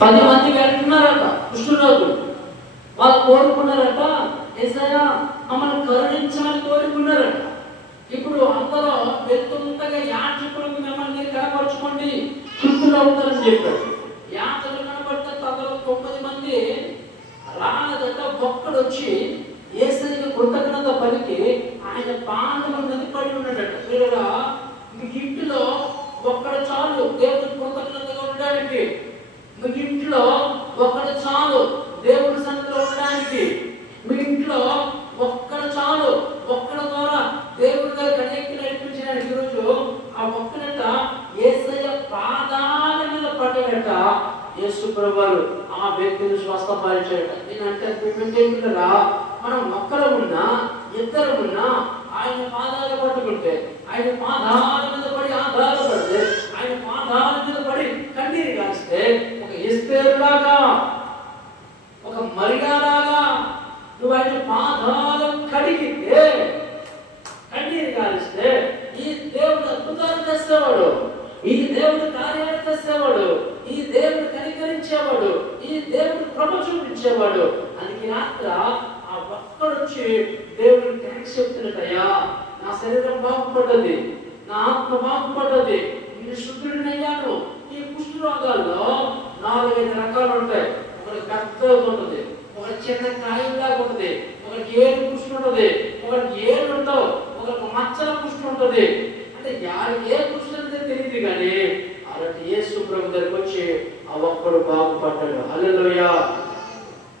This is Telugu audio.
10 మంది వెళ్తున్నారట కుష్ఠరోగులు. వాళ్ళు కోరుకున్నారట, యేసయ్యా మమ్మల్ని కరుణించమని కోరుకున్నారట. ఇప్పుడు అందరూ వెళ్తుండగా యాజకులకు మిమ్మల్ని కనపరుచుకోండి, శుద్ధులు అవుతారని చెప్పారు. యాజకులు కనపడితే అందులో 9 మంది రాలేదట. ఒక్కడు వచ్చి యేసయ్యకి కృతజ్ఞత పలికి ఆయన పాదముల మీద పడి ఉన్నాడట. వీళ్ళ మీ ఇంటిలో ఒక్కడు చాలు దేవుడికి కృతజ్ఞతగా ఉండడానికి. మీ ఇంట్లో ఒక్కడు చాలు దేవుడి సన్నిధిలో ఉండడానికి. మీ ఇంట్లో ఒక్కడు చాలు, ఒక్కడి ద్వారా దేవుడి గారికి అనేక నడిపించడానికి. ఈరోజు ఆ ఒక్కడట యేసయ్య పాదాల మీద పడ్డాడట. యేసు ప్రభువారు ఆ వ్యక్తిని స్వస్థపరిచాడట. నేనంటే మనం ఒక్కరమున్నా ఇద్దరమున్నా ఆయన పాదాలు పట్టుకుంటే, ఆయన పాదాల మీద పడి ఆధారపడితే, ఆయన పాదాల మీద పడి కన్నీరు కాస్తే, ఒక ఎస్తేరులాగా ఒక మరియలాగా నువ్వు ఆయన పాదాలు కడిగితే, కన్నీరు కాలిస్తే, ఈ దేవుడు అద్భుతాలు చేసేవాడు, ఈ దేవుడు కార్యాలు చేసేవాడు, ఈ దేవుడు కనికరించేవాడు, ఈ దేవుడు కృప చూపించేవాడు. అందుకే రాత్ర ఆ ఒక్కడొచ్చి దేవుడు థ్యాంక్స్ చెప్తున్నట్టయ్యా, నా శరీరం బాగుపడ్డది, నా ఆత్మ బాగుపడ్డది, నేను శుద్ధుడినయ్యాను. ఈ కుష్ఠ రోగాల్లో 4-5 రకాలు ఉంటాయి. ఒకటి పెద్దగా ఉంటుంది, ఒకటి చిన్న కాయంలాగా ఉంటుంది, ఒకటి ఏడు కుష్ఠ ఉంటుంది, ఒకటి ఏళ్ళు ఉండవు, ఒకటి మచ్చల కుష్ఠ ఉంటుంది. అంటే ఏ కుష్ఠ అనేది తెలియదు, కానీ అలాంటి యేసు ప్రభు దగ్గరికి వచ్చి ఆ ఒక్కడు బాగుపడ్డాడు. హల్లెలూయా.